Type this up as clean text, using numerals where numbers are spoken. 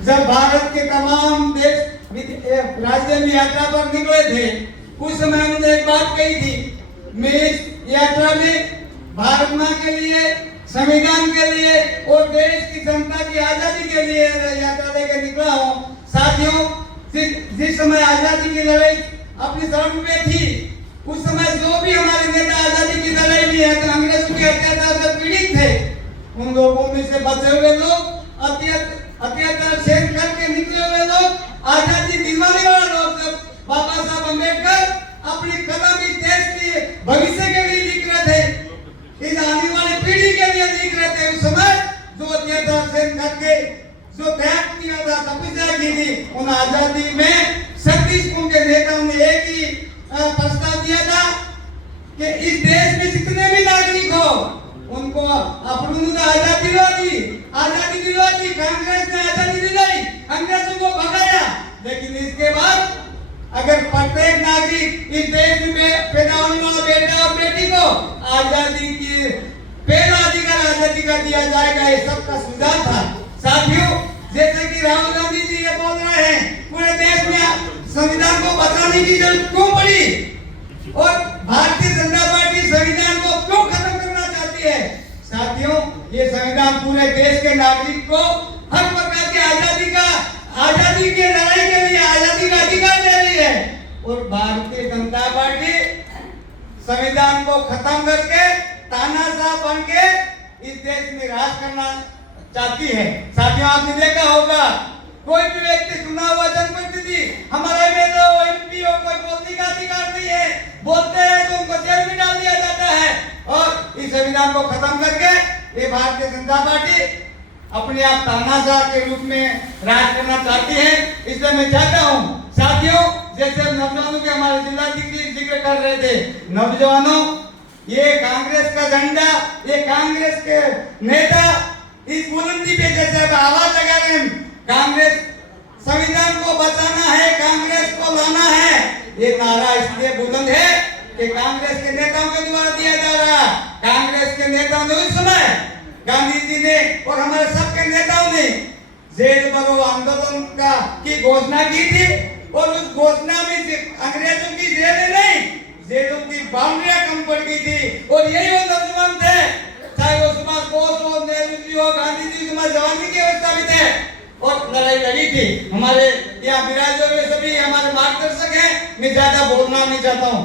जब भारत के तमाम देश राज्य में यात्रा पर निकले थे, उस समय उन्होंने एक बात कही थी, मैं इस यात्रा में भारत मां के लिए, संविधान के लिए और देश की जनता की आजादी के लिए यात्रा लेकर निकला हूँ। साथियों, जिस समय आजादी की लड़ाई अपनी सड़क पे थी, उस समय जो भी हमारे नेता आजादी की लड़ाई में अंग्रेजों के अत्याचार से पीड़ित थे, उन लोगों में से बचे हुए लोग, अत्याचार सहन करके निकले हुए लोग, आजादी दिलवाने वाले लोग, जब बाबा साहब अम्बेडकर अपनी कलम इस देश की भविष्य के लिए लिख रहे थे, इस आने वाली पीढ़ी के लिए लिख रहे थे, उस समय जो अत्याचार सहन करके जो त्याग किया था, तपस्या की थी, उन आजादी में 36 उनके नेताओं ने एक ही प्रस्ताव दिया था कि इस देश में जितने भी नागरिक हो उनको अपनी आजादी दिलवा दी। कांग्रेस ने आजादी दिलाई, अंग्रेजों को भगाया, लेकिन इसके बाद अगर प्रत्येक नागरिक इस देश में पैदा होने वाला बेटा और बेटी को आजादी की पहला अधिकार आजादी का दिया जाएगा, ये सबका सुझाव था। साथियों, जैसे कि राहुल गांधी जी ये बोल रहे हैं, पूरे देश में संविधान को बचाने की जरूरत क्यों पड़ी और भारतीय जनता पार्टी संविधान को क्यों खत्म करना चाहती है? साथियों, ये संविधान पूरे देश के नागरिक को हर प्रकार की आजादी की लड़ाई के लिए आजादी का अधिकार दे रही है और भारतीय जनता पार्टी संविधान को खत्म करके तानाशाह बन के इस देश में राज करना चाहती है। साथियों, आपने देखा होगा, कोई भी व्यक्ति चुना हुआ जनप्रतिनिधि, हमारा एमएलए हो, एमपी हो, कोई बोलने का अधिकार नहीं है, बोलते हैं तो उनको जेल में डाल दिया जाता है और इस संविधान को खत्म करके ये भारतीय जनता पार्टी अपने आप तानाशाह के रूप में राज करना चाहती है। इसलिए मैं चाहता हूँ साथियों, जैसे नौजवानों के हमारे जिलाधिकारी जिक्र कर रहे थे, नौजवानों, ये कांग्रेस का झंडा, ये कांग्रेस के नेता इस बुलंदी पे जैसे आवाज लगा रहे हैं, कांग्रेस संविधान को बचाना है, कांग्रेस को लाना है, ये नारा इसलिए बुलंद है कि कांग्रेस के नेताओं के द्वारा दिया जा रहा। कांग्रेस के नेताओं ने उस समय गांधी जी ने और हमारे सबके नेताओं ने जेल भरो आंदोलन की घोषणा की थी और उस घोषणा में अंग्रेजों की जेलें नहीं, जेलों की बाउंड्रियां कम पड़ गई थी और यही वो नौजवान थे, चाहे वो सुभाष बोस हो, नेहरू जी हो, गांधी जी, हमारे जवानी की अवस्था में थे और लड़ाई लड़ी थी। हमारे यहाँ विराजे हुए सभी हमारे मार्गदर्शक हैं, मैं ज्यादा बोलना नहीं चाहता हूँ।